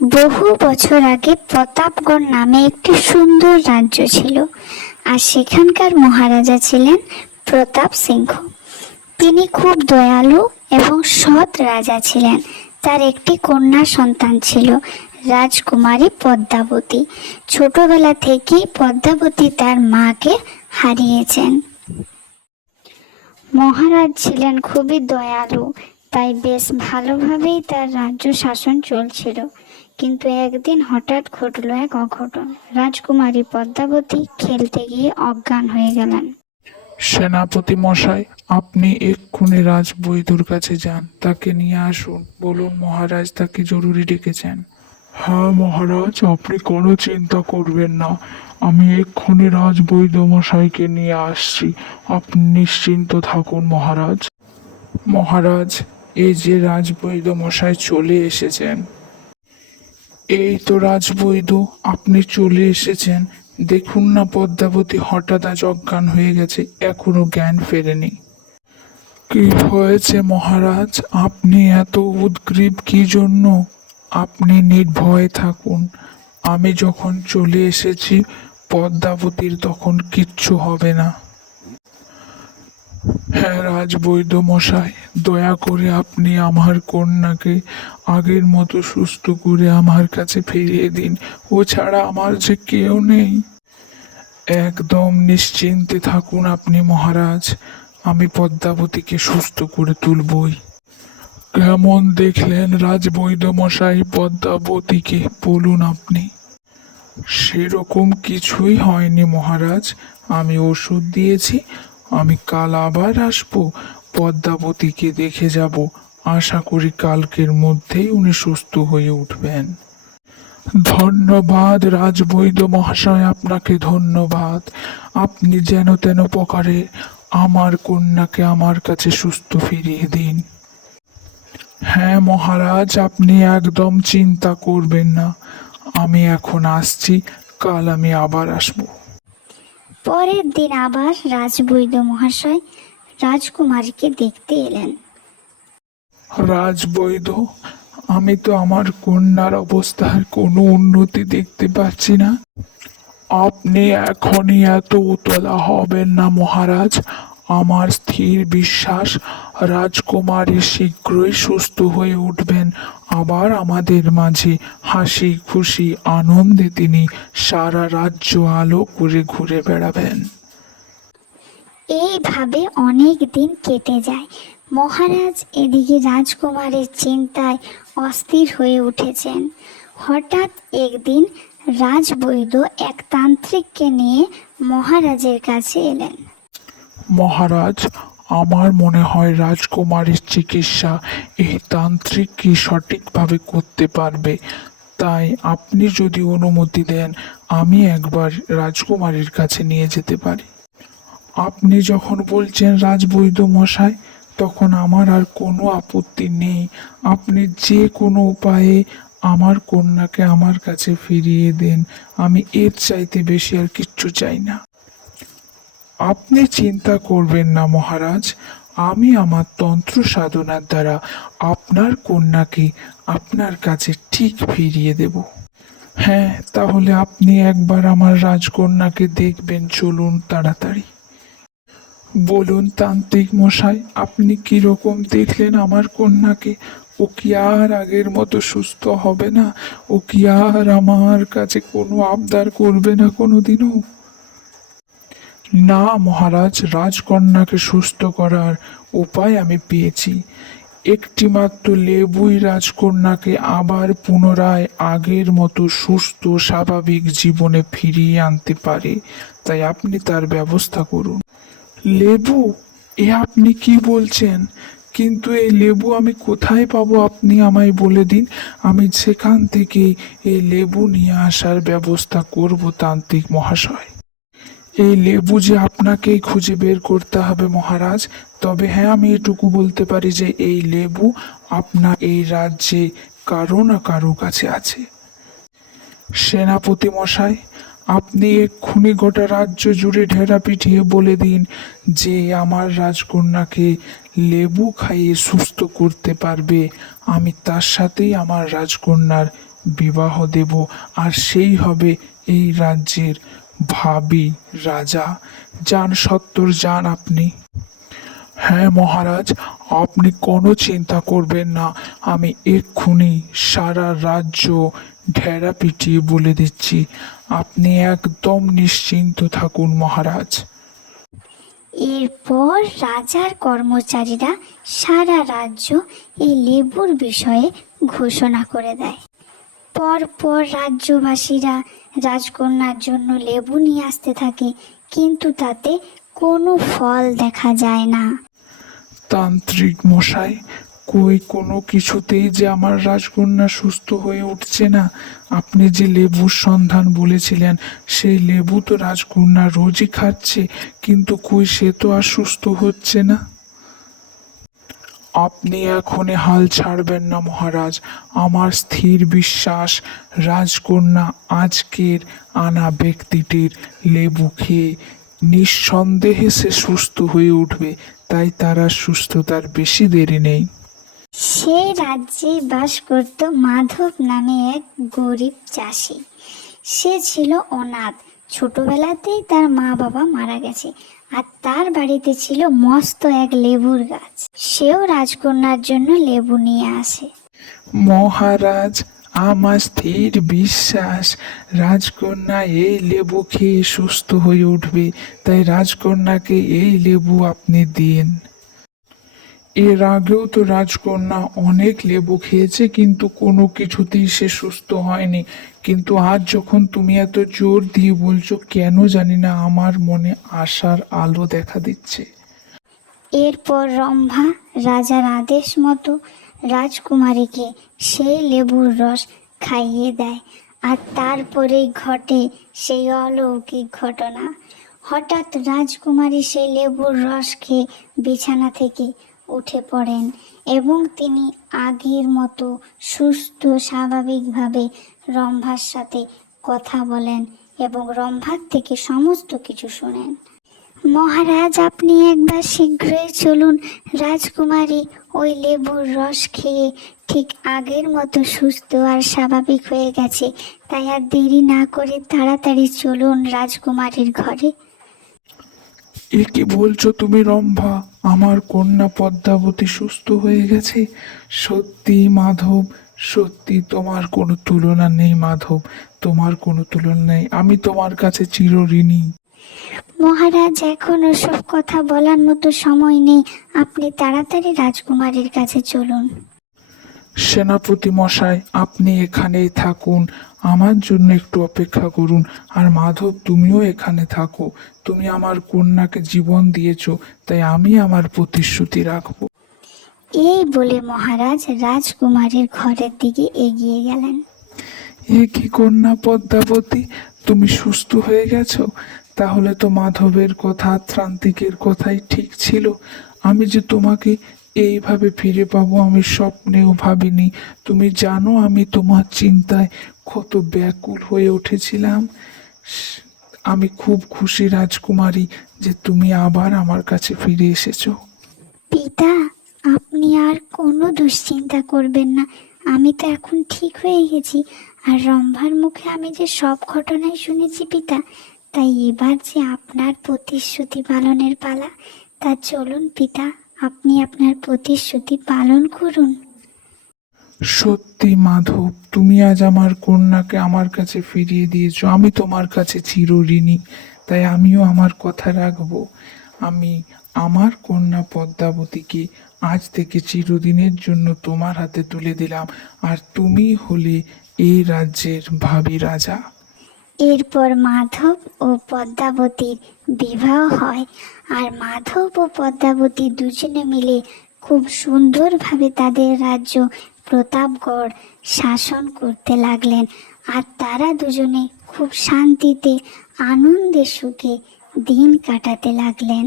বহু বছর আগে প্রতাপগড় নামে একটি সুন্দর রাজ্য ছিল, আর সেখানকার মহারাজা ছিলেন প্রতাপ সিংহ। তিনি খুব দয়ালু এবং সৎ রাজা ছিলেন। তার একটি কন্যা সন্তান ছিল, রাজকুমারী পদ্মাবতী। ছোটবেলা থেকেই পদ্মাবতী তার মাকে হারিয়েছেন। মহারাজ ছিলেন খুবই দয়ালু, তাই বেশ ভালোভাবেই তার রাজ্য শাসন চলছিল। কিন্তু একদিন হঠাৎ ঘটল এক অঘটন। রাজকুমারী পদ্মাবতী খেলতে গিয়ে অজ্ঞান হয়ে গেলেন। সেনাপতি মশাই, আপনি এক্ষুনি রাজবৈদ্যর কাছে যান, তাকে নিয়ে আসুন। বলুন মহারাজ তাকে জরুরি ডেকেছেন। হ্যাঁ মহারাজ, আপনি কোনো চিন্তা করবেন না, আমি এক্ষুনি রাজবৈদ্য মশাইকে নিয়ে আসছি। আপনি নিশ্চিন্ত থাকুন মহারাজ। মহারাজ, এই যে রাজবৈদ্য মশাই চলে এসেছেন। এই তো রাজবৈদ্য, আপনি চলে এসেছেন। দেখুন না, পদ্মাবতী হঠাৎ আজ অজ্ঞান হয়ে গেছে, এখনো জ্ঞান ফেরেনি। কি হয়েছে মহারাজ? আপনি এত উদ্গ্রীব কি জন্য? আপনি নির্ভয়ে থাকুন। আমি যখন চলে এসেছি, পদ্মাবতীর তখন কিচ্ছু হবে না। হ্যাঁ রাজবৈদ্য মশাই, দয়া করে আপনি আমার কন্যাকে আগের মতো সুস্থ করে আমার কাছে ফিরিয়ে দিন। ও ছাড়া আমার যে কেউ নেই। একদম নিশ্চিন্তে থাকুন আপনি মহারাজ, আমি পদ্মাবতীকে সুস্থ করে তুলবই। কেমন দেখলেন রাজবৈদ্য মশাই পদ্মাবতীকে, বলুন আপনি? সেরকম কিছুই হয়নি মহারাজ, আমি ওষুধ দিয়েছি। আমি কাল আবার আসবো, পদ্মাবতীকে দেখে যাব। আশা করি কালকের মধ্যেই উনি সুস্থ হয়ে উঠবেন। ধন্যবাদ রাজবৈদ্য মহাশয়, আপনাকে ধন্যবাদ। আপনি যেন তেন প্রকারে আমার কন্যাকে আমার কাছে সুস্থ ফিরিয়ে দিন। হ্যাঁ মহারাজ, আপনি একদম চিন্তা করবেন না। আমি এখন আসছি, কাল আমি আবার আসবো। পরের দিন আবার রাজবৈদ্য মহাশয় রাজকুমারীকে দেখতে এলেন। রাজবৈদ্য, আমি তো আমার কন্যার অবস্থার কোনো উন্নতি দেখতে পাচ্ছি না। আপনি এখনই এত উতলা হবেন না মহারাজ। আমার স্থির বিশ্বাস রাজকুমারী শীঘ্রই সুস্থ হয়ে উঠবেন। আবার আমাদের মাঝে হাসি খুশি আনন্দে তিনি সারা রাজ্য আলো করে ঘুরে বেড়াবেন। এইভাবে অনেক দিন কেটে যায়। মহারাজ এদিকে রাজকুমারীর চিন্তায় অস্থির হয়ে উঠেছেন। হঠাৎ একদিন রাজবৈদ্য এক তান্ত্রিককে নিয়ে মহারাজের কাছে এলেন। মহারাজ, আমার মনে হয় রাজকুমারীর চিকিৎসা এই তান্ত্রিক কি সঠিকভাবে করতে পারবে। তাই আপনি যদি অনুমতি দেন, আমি একবার রাজকুমারীর কাছে নিয়ে যেতে পারি। আপনি যখন বলছেন রাজবৈদ্য মশাই, তখন আমার আর কোনো আপত্তি নেই। আপনি যে কোনো উপায়ে আমার কন্যাকে আমার কাছে ফিরিয়ে দেন। আমি এর চাইতে বেশি আর কিচ্ছু চাই না। আপনি চিন্তা করবেন না মহারাজ, আমি আমার তন্ত্র সাধনার দ্বারা আপনার কন্যাকে আপনার কাছে ঠিক ফিরিয়ে দেব। হ্যাঁ, তাহলে আপনি একবার আমার রাজকন্যাকে দেখবেন, চলুন তাড়াতাড়ি। বলুন তান্ত্রিক মশাই, আপনি কিরকম দেখলেন আমার কন্যাকে? ও কি আর আগের মতো সুস্থ হবে না? ও কি আর আমার কাছে কোনো আবদার করবে না কোনোদিনও? না মহারাজ, রাজকন্যাকে সুস্থ করার উপায় আমি পেয়েছি। একটি মাত্র লেবুই রাজকন্যাকে আবার পুনরায় আগের মতো সুস্থ স্বাভাবিক জীবনে ফিরিয়ে আনতে পারে। তাই আপনি তার ব্যবস্থা করুন। লেবু? এ আপনি কি বলছেন? কিন্তু এই লেবু আমি কোথায় পাবো, আপনি আমায় বলে দিন। আমি সেখান থেকে এই লেবু নিয়ে আসার ব্যবস্থা করব তান্ত্রিক মহাশয়। এই লেবু যে আপনাকেই খুঁজে বের করতে হবে মহারাজ। তবে হ্যাঁ, আমি এটুকু বলতে পারি যে এই লেবু আপনার এই রাজ্যে কারো না কারো কাছে আছে। সেনাপতি মশাই, আপনি এক্ষুনি গোটা রাজ্য জুড়ে ঢেরা পিটিয়ে বলে দিন যে আমার রাজকন্যাকে লেবু খাইয়ে সুস্থ করতে পারবে, আমি তার সাথেই আমার রাজকন্যার বিবাহ দেব, আর সেই হবে এই রাজ্যের ভাবি রাজা। যান সত্বর যান আপনি। হ্যাঁ মহারাজ, আপনি কোনো চিন্তা করবেন না, আমি এক্ষুনি সারা রাজ্য ঢেরা পিটিয়ে বলে দিচ্ছি। আপনি একদম নিশ্চিন্ত থাকুন মহারাজ। এরপর রাজার কর্মচারীরা সারা রাজ্য এই লেবুর বিষয়ে ঘোষণা করে দেয়। পরপর রাজ্যবাসীরা রাজকন্যার জন্য লেবু নিয়ে আসতে থাকে, কিন্তু তাতে কোনো ফল দেখা যায় না। তান্ত্রিক মশাই, কই কোনো কিছুতেই যে আমার রাজকন্যা সুস্থ হয়ে উঠছে না। আপনি যে লেবুর সন্ধান বলেছিলেন, সেই লেবু তো রাজকন্যা রোজই খাচ্ছে, কিন্তু কই সে তো আর সুস্থ হচ্ছে না। আপনি এখনই হাল ছাড়বেন না মহারাজ। আমার স্থির বিশ্বাস রাজকন্যা আজকের আনা ব্যক্তিটির লেবু খেয়ে নিঃসন্দেহে সে সুস্থ হয়ে উঠবে, তাই তারা সুস্থতার বেশি দেরি নেই। সে রাজ্যে বাস করত মাধব নামে এক গরিব চাষি। সে ছিল অনাথ। ছোটবেলাতেই তার মা বাবা মারা গেছে, আর তার বাড়িতে ছিল মস্ত এক লেবুর গাছ। সেও রাজকন্যার জন্য লেবু নিয়ে আসে। মহারাজ, আমার স্থির বিশ্বাস রাজকন্যা এই লেবু খেয়ে সুস্থ হয়ে উঠবে, তাই রাজকন্যাকে এই লেবু আপনি দিন। এর আগেও তো রাজকন্যা অনেক লেবু খেয়েছে, কিন্তু কোনো কিছুতেই সে সুস্থ হয়নি। কিন্তু আজ যখন তুমি এত জোর দিয়ে বলছো, কেন জানি না আমার মনে আশার আলো দেখা দিচ্ছে। এরপর রম্ভা রাজার আদেশ মতো রাজকুমারীকে সেই লেবুর রস খাইয়ে দেয়, আর তারপরেই ঘটে সেই অলৌকিক ঘটনা। হঠাৎ রাজকুমারী সেই লেবুর রস খেয়ে বিছানা থেকে উঠে পড়েন এবং তিনি আগের মতো সুস্থ স্বাভাবিকভাবে রম্ভার সাথে কথা বলেন এবং রম্ভার থেকে সমস্ত কিছু শোনেন। মহারাজ, আপনি একবার শীঘ্রই চলুন। রাজকুমারী ওই লেবুর রস খেয়ে ঠিক আগের মতো সুস্থ আর স্বাভাবিক হয়ে গেছে, তাই আর দেরি না করে তাড়াতাড়ি চলুন রাজকুমারীর ঘরে। এ কি বলছো তুমি রম্ভা? আমার কন্যা পদ্মাবতী সুস্থ হয়ে গেছে? সত্যি মাধব, সত্যি তোমার কোনো তুলনা নেই মাধব, তোমার কোনো তুলনা নেই। আমি তোমার কাছে চিরঋণী। মহারাজ, এখন ওসব কথা বলার মতো সময় নেই, আপনি তাড়াতাড়ি রাজকুমারীর কাছে চলুন। সেনাপতি মশাই, আপনি এখানেই থাকুন, আমার জন্য একটু অপেক্ষা করুন। আর মাধব, তুমিও এখানে থাকো। তুমি আমার কন্যাকে জীবন দিয়েছো, তাই আমি আমার প্রতিশ্রুতি রাখবো। এই বলে মহারাজ রাজকুমারীর ঘরের দিকে এগিয়ে গেলেন। এ কি কন্যা পদ্মাবতী, তুমি সুস্থ হয়ে গেছো? তাহলে তো মাধবের কথা, ত্রান্তিকের কথাই ঠিক ছিল। আমি যে তোমাকে এইভাবে ফিরে পাবো আমি স্বপ্নেও ভাবিনি। তুমি জানো আমি তোমার চিন্তায় কত ব্যাকুল হয়ে উঠেছিলাম। আমি খুব খুশি রাজকুমারী যে তুমি আবার আমার কাছে ফিরে এসেছো। পিতা, আপনি আর কোনো দুশ্চিন্তা করবেন না। আমি তো এখন ঠিক হয়ে গেছি, আর রম্ভার মুখে আমি যে সব ঘটনাই শুনেছি পিতা। তাই এবার যে আপনার প্রতিশ্রুতি পালনের পালা, তা চলুন পিতা, আপনি আপনার প্রতিশ্রুতি পালন করুন। সত্যি মাধব, তুমি আজ আমার কন্যাকে আমার কাছে ফিরিয়ে দিয়েছো। আমি তোমার কাছে চিরঋণী, তাই আমিও আমার কথা রাখবো। আমি আমার কন্যা পদ্মাবতীকে আজ থেকে চিরদিনের জন্য তোমার হাতে তুলে দিলাম, আর তুমি হলে এই রাজ্যের ভাবি রাজা। এরপর মাধব ও পদ্মাবতীর বিবাহ হয়, আর মাধব ও পদ্মাবতী দুজনে মিলে খুব সুন্দরভাবে তাদের রাজ্য প্রতাপগড় শাসন করতে লাগলেন, আর তারা দুজনে খুব শান্তিতে আনন্দে সুখে দিন কাটাতে লাগলেন।